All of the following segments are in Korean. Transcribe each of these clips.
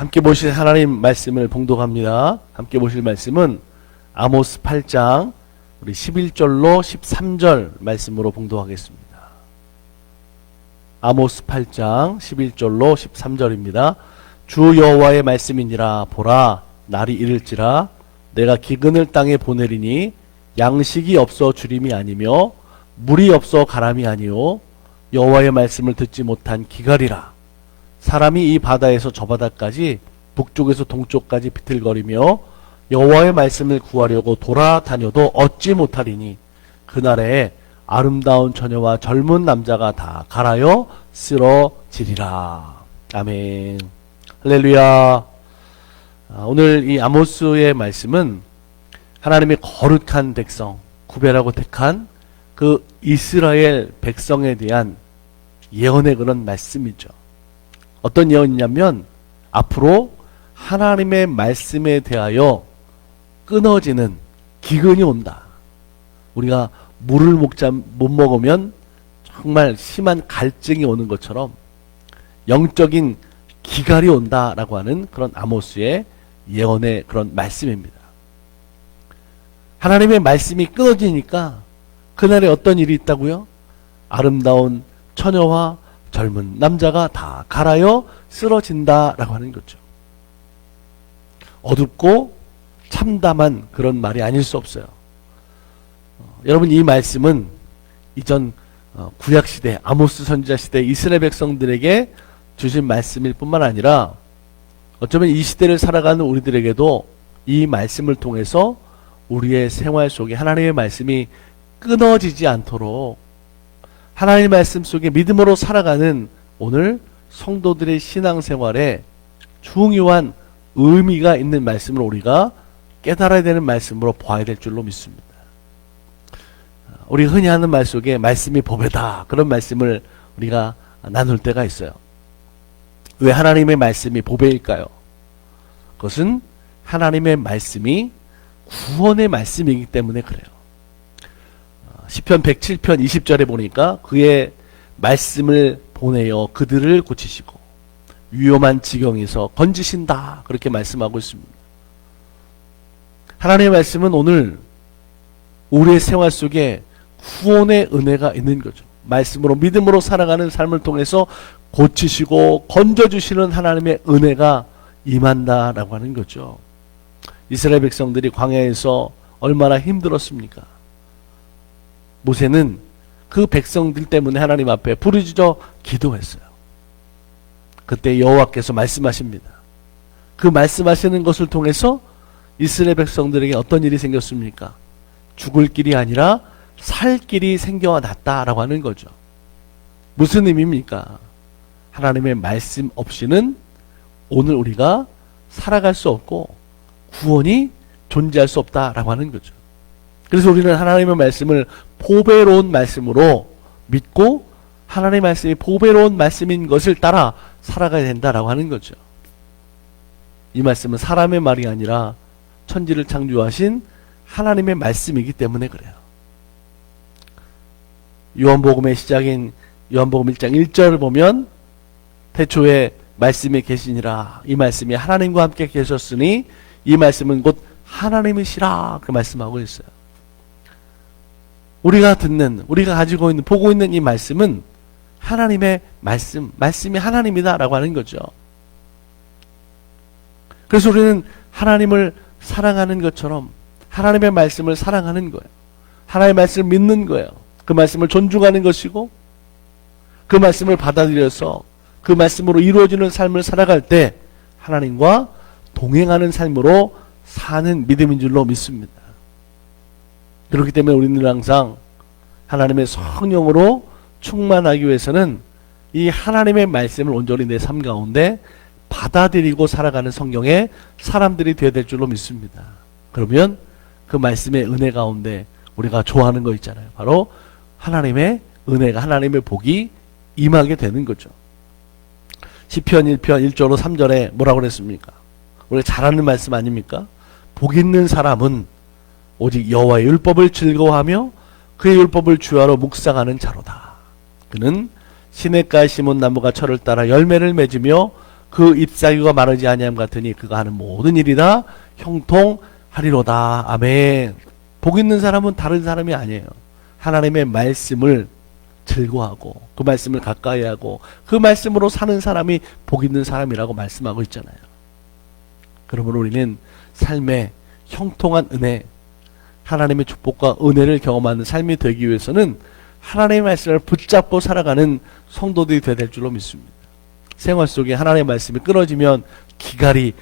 함께 보실 하나님 말씀을 봉독합니다. 함께 보실 말씀은 아모스 8장 우리 11절로 13절 말씀으로 봉독하겠습니다. 아모스 8장 11절로 13절입니다. 주 여호와의 말씀이니라. 보라, 날이 이를지라 내가 기근을 땅에 보내리니 양식이 없어 주림이 아니며 물이 없어 가람이 아니요 여호와의 말씀을 듣지 못한 기갈이라. 사람이 이 바다에서 저 바다까지 북쪽에서 동쪽까지 비틀거리며 여호와의 말씀을 구하려고 돌아다녀도 얻지 못하리니 그날에 아름다운 처녀와 젊은 남자가 다 갈아여 쓰러지리라. 아멘. 할렐루야. 오늘 이 아모스의 말씀은 하나님의 거룩한 백성, 구별하고 택한 그 이스라엘 백성에 대한 예언의 그런 말씀이죠. 어떤 예언이냐면 앞으로 하나님의 말씀에 대하여 끊어지는 기근이 온다. 우리가 물을 못 먹으면 정말 심한 갈증이 오는 것처럼 영적인 기갈이 온다라고 하는 그런 아모스의 예언의 그런 말씀입니다. 하나님의 말씀이 끊어지니까 그날에 어떤 일이 있다고요? 아름다운 처녀와 젊은 남자가 다 갈아여 쓰러진다라고 하는 거죠. 어둡고 참담한 그런 말이 아닐 수 없어요. 여러분, 이 말씀은 이전 구약시대 아모스 선지자 시대 이스라엘 백성들에게 주신 말씀일 뿐만 아니라 어쩌면 이 시대를 살아가는 우리들에게도 이 말씀을 통해서 우리의 생활 속에 하나님의 말씀이 끊어지지 않도록 하나님의 말씀 속에 믿음으로 살아가는 오늘 성도들의 신앙생활에 중요한 의미가 있는 말씀을 우리가 깨달아야 되는 말씀으로 보아야 될 줄로 믿습니다. 우리 흔히 하는 말 속에 말씀이 보배다, 그런 말씀을 우리가 나눌 때가 있어요. 왜 하나님의 말씀이 보배일까요? 그것은 하나님의 말씀이 구원의 말씀이기 때문에 그래요. 시편 107편 20절에 보니까 그의 말씀을 보내어 그들을 고치시고 위험한 지경에서 건지신다, 그렇게 말씀하고 있습니다. 하나님의 말씀은 오늘 우리의 생활 속에 구원의 은혜가 있는 거죠. 말씀으로 믿음으로 살아가는 삶을 통해서 고치시고 건져주시는 하나님의 은혜가 임한다라고 하는 거죠. 이스라엘 백성들이 광야에서 얼마나 힘들었습니까? 모세는 그 백성들 때문에 하나님 앞에 부르짖어 기도했어요. 그때 여호와께서 말씀하십니다. 그 말씀하시는 것을 통해서 이스라엘 백성들에게 어떤 일이 생겼습니까? 죽을 길이 아니라 살 길이 생겨났다라고 하는 거죠. 무슨 의미입니까? 하나님의 말씀 없이는 오늘 우리가 살아갈 수 없고 구원이 존재할 수 없다라고 하는 거죠. 그래서 우리는 하나님의 말씀을 보배로운 말씀으로 믿고 하나님의 말씀이 보배로운 말씀인 것을 따라 살아가야 된다라고 하는 거죠. 이 말씀은 사람의 말이 아니라 천지를 창조하신 하나님의 말씀이기 때문에 그래요. 요한복음의 시작인 요한복음 1장 1절을 보면 태초에 말씀이 계시니라. 이 말씀이 하나님과 함께 계셨으니 이 말씀은 곧 하나님이시라, 그 말씀하고 있어요. 우리가 듣는, 우리가 가지고 있는, 보고 있는 이 말씀은 하나님의 말씀, 말씀이 하나님이다 라고 하는 거죠. 그래서 우리는 하나님을 사랑하는 것처럼 하나님의 말씀을 사랑하는 거예요. 하나님의 말씀을 믿는 거예요. 그 말씀을 존중하는 것이고 그 말씀을 받아들여서 그 말씀으로 이루어지는 삶을 살아갈 때 하나님과 동행하는 삶으로 사는 믿음인 줄로 믿습니다. 그렇기 때문에 우리는 항상 하나님의 성령으로 충만하기 위해서는 이 하나님의 말씀을 온전히 내 삶 가운데 받아들이고 살아가는 성경의 사람들이 되어야 될 줄로 믿습니다. 그러면 그 말씀의 은혜 가운데 우리가 좋아하는 거 있잖아요. 바로 하나님의 은혜가, 하나님의 복이 임하게 되는 거죠. 시편 1편 1절로 3절에 뭐라고 그랬습니까? 우리가 잘 아는 말씀 아닙니까? 복 있는 사람은 오직 여호와의 율법을 즐거워하며 그의 율법을 주야로 묵상하는 자로다. 그는 시냇가에 심은 나무가 철을 따라 열매를 맺으며 그 잎사귀가 마르지 아니함 같으니 그가 하는 모든 일이 다 형통하리로다. 아멘. 복 있는 사람은 다른 사람이 아니에요. 하나님의 말씀을 즐거워하고 그 말씀을 가까이 하고 그 말씀으로 사는 사람이 복 있는 사람이라고 말씀하고 있잖아요. 그러므로 우리는 삶의 형통한 은혜, 하나님의 축복과 은혜를 경험하는 삶이 되기 위해서는 하나님의 말씀을 붙잡고 살아가는 성도들이 되어야 될 줄로 믿습니다. 생활 속에 하나님의 말씀이 끊어지면 기갈이,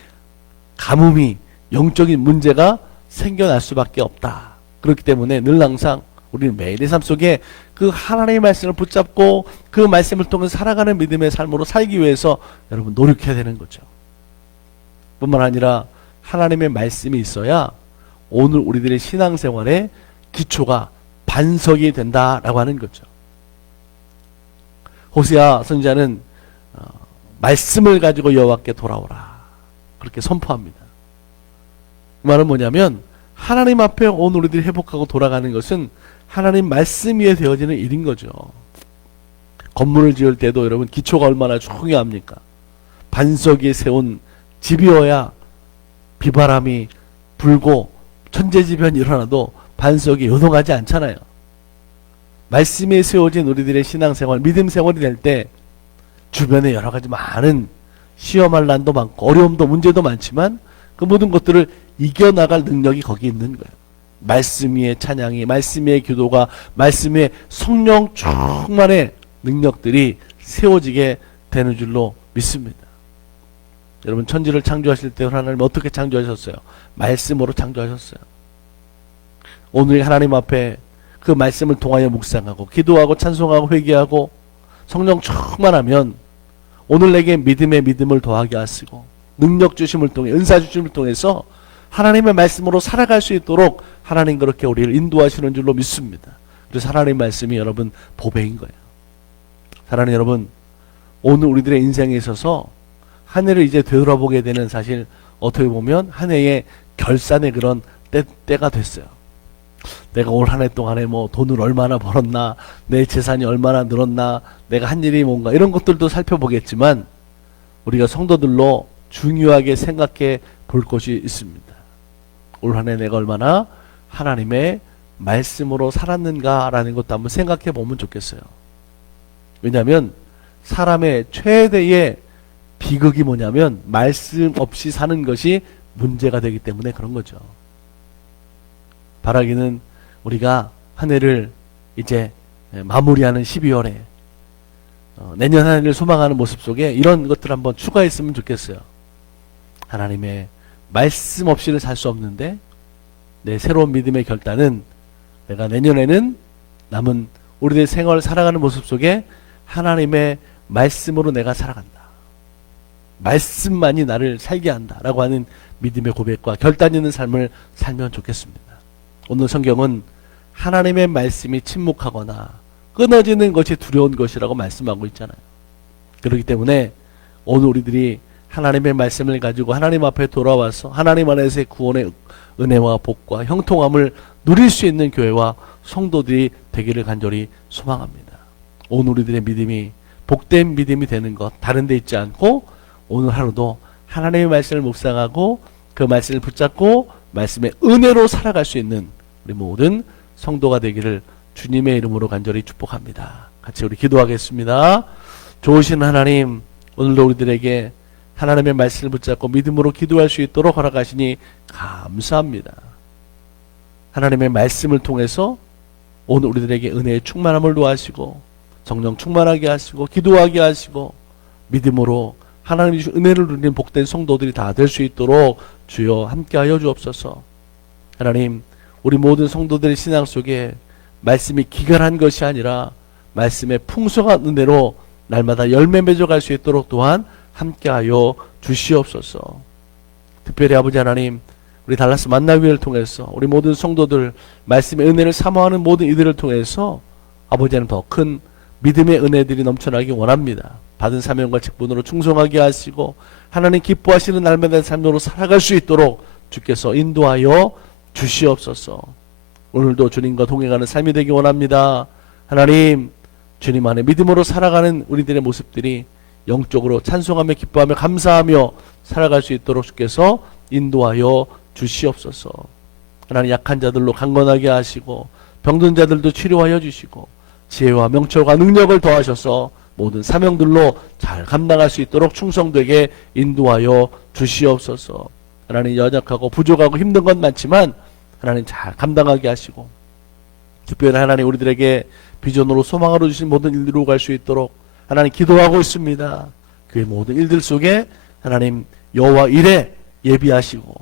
가뭄이, 영적인 문제가 생겨날 수밖에 없다. 그렇기 때문에 늘 항상 우리는 매일의 삶 속에 그 하나님의 말씀을 붙잡고 그 말씀을 통해 살아가는 믿음의 삶으로 살기 위해서 여러분 노력해야 되는 거죠. 뿐만 아니라 하나님의 말씀이 있어야 오늘 우리들의 신앙생활의 기초가 반석이 된다라고 하는 거죠. 호세아 선지자는 말씀을 가지고 여호와께 돌아오라 그렇게 선포합니다. 그 말은 뭐냐면 하나님 앞에 오늘 우리들이 회복하고 돌아가는 것은 하나님 말씀 위에 되어지는 일인 거죠. 건물을 지을 때도 여러분 기초가 얼마나 중요합니까? 반석 위에 세운 집이어야 비바람이 불고 천재지변이 일어나도 반석이 요동하지 않잖아요. 말씀에 세워진 우리들의 신앙생활, 믿음 생활이 될 때 주변에 여러 가지 많은 시험할 난도 많고 어려움도 문제도 많지만 그 모든 것들을 이겨나갈 능력이 거기 있는 거예요. 말씀 위의 찬양이, 말씀 위의 기도가, 말씀 위의 성령 충만의 능력들이 세워지게 되는 줄로 믿습니다. 여러분 천지를 창조하실 때 하나님 어떻게 창조하셨어요? 말씀으로 창조하셨어요. 오늘 하나님 앞에 그 말씀을 통하여 묵상하고 기도하고 찬송하고 회개하고 성령 충만하면 오늘 내게 믿음의 믿음을 더하게 하시고 능력 주심을 통해 은사 주심을 통해서 하나님의 말씀으로 살아갈 수 있도록 하나님 그렇게 우리를 인도하시는 줄로 믿습니다. 그래서 하나님의 말씀이 여러분 보배인 거예요. 사랑하는 여러분, 오늘 우리들의 인생에 있어서 한 해를 이제 되돌아보게 되는 사실 어떻게 보면 한 해의 결산의 그런 때가 됐어요. 내가 올 한 해 동안에 뭐 돈을 얼마나 벌었나, 내 재산이 얼마나 늘었나, 내가 한 일이 뭔가 이런 것들도 살펴보겠지만 우리가 성도들로 중요하게 생각해 볼 것이 있습니다. 올 한 해 내가 얼마나 하나님의 말씀으로 살았는가라는 것도 한번 생각해 보면 좋겠어요. 왜냐하면 사람의 최대의 비극이 뭐냐면 말씀 없이 사는 것이 문제가 되기 때문에 그런 거죠. 바라기는 우리가 한 해를 이제 마무리하는 12월에 내년 한 해를 소망하는 모습 속에 이런 것들 한번 추가했으면 좋겠어요. 하나님의 말씀 없이는 살 수 없는데 내 새로운 믿음의 결단은 내가 내년에는 남은 우리의 생활을 살아가는 모습 속에 하나님의 말씀으로 내가 살아간다. 말씀만이 나를 살게 한다라고 하는 믿음의 고백과 결단 있는 삶을 살면 좋겠습니다. 오늘 성경은 하나님의 말씀이 침묵하거나 끊어지는 것이 두려운 것이라고 말씀하고 있잖아요. 그렇기 때문에 오늘 우리들이 하나님의 말씀을 가지고 하나님 앞에 돌아와서 하나님 안에서의 구원의 은혜와 복과 형통함을 누릴 수 있는 교회와 성도들이 되기를 간절히 소망합니다. 오늘 우리들의 믿음이 복된 믿음이 되는 것 다른 데 있지 않고 오늘 하루도 하나님의 말씀을 묵상하고 그 말씀을 붙잡고 말씀의 은혜로 살아갈 수 있는 우리 모든 성도가 되기를 주님의 이름으로 간절히 축복합니다. 같이 우리 기도하겠습니다. 좋으신 하나님, 오늘도 우리들에게 하나님의 말씀을 붙잡고 믿음으로 기도할 수 있도록 허락하시니 감사합니다. 하나님의 말씀을 통해서 오늘 우리들에게 은혜의 충만함을 도와주시고 성령 충만하게 하시고 기도하게 하시고 믿음으로 하나님이 주신 은혜를 누리는 복된 성도들이 다 될 수 있도록 주여 함께하여 주옵소서. 하나님, 우리 모든 성도들의 신앙 속에 말씀이 기갈한 것이 아니라 말씀의 풍성한 은혜로 날마다 열매 맺어갈 수 있도록 또한 함께하여 주시옵소서. 특별히 아버지 하나님, 우리 달라스 만나교회를 통해서 우리 모든 성도들 말씀의 은혜를 사모하는 모든 이들을 통해서 아버지 하나님 더 큰 믿음의 은혜들이 넘쳐나기 원합니다. 받은 사명과 직분으로 충성하게 하시고 하나님 기뻐하시는 날마다 삶으로 살아갈 수 있도록 주께서 인도하여 주시옵소서. 오늘도 주님과 동행하는 삶이 되기 원합니다. 하나님, 주님 안에 믿음으로 살아가는 우리들의 모습들이 영적으로 찬송하며 기뻐하며 감사하며 살아갈 수 있도록 주께서 인도하여 주시옵소서. 하나님 약한 자들로 강건하게 하시고 병든 자들도 치료하여 주시고 지혜와 명철과 능력을 더하셔서 모든 사명들로 잘 감당할 수 있도록 충성되게 인도하여 주시옵소서. 하나님 연약하고 부족하고 힘든 건 많지만 하나님 잘 감당하게 하시고 특별히 하나님 우리들에게 비전으로 소망으로 주신 모든 일들로 갈 수 있도록 하나님 기도하고 있습니다. 그 모든 일들 속에 하나님 여호와 일에 예비하시고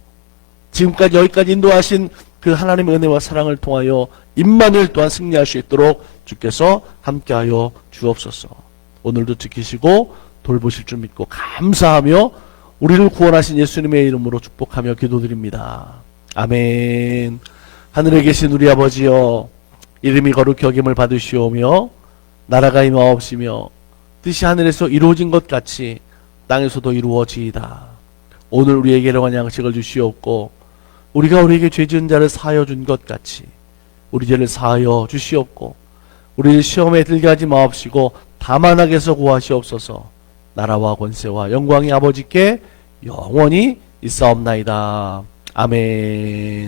지금까지 여기까지 인도하신 그 하나님의 은혜와 사랑을 통하여 임마누엘 또한 승리할 수 있도록 주께서 함께하여 주옵소서. 오늘도 지키시고 돌보실 줄 믿고 감사하며 우리를 구원하신 예수님의 이름으로 축복하며 기도드립니다. 아멘. 하늘에 계신 우리 아버지여, 이름이 거룩히 여김을 받으시오며 나라가 임하옵시며 뜻이 하늘에서 이루어진 것 같이 땅에서도 이루어지이다. 오늘 우리에게 일용할 양식을 주시옵고 우리가 우리에게 죄 지은 자를 사하여 준 것 같이 우리 죄를 사하여 주시옵고 우리를 시험에 들게 하지 마옵시고 다만 악에서 구하시옵소서. 나라와 권세와 영광이 아버지께 영원히 있사옵나이다. 아멘.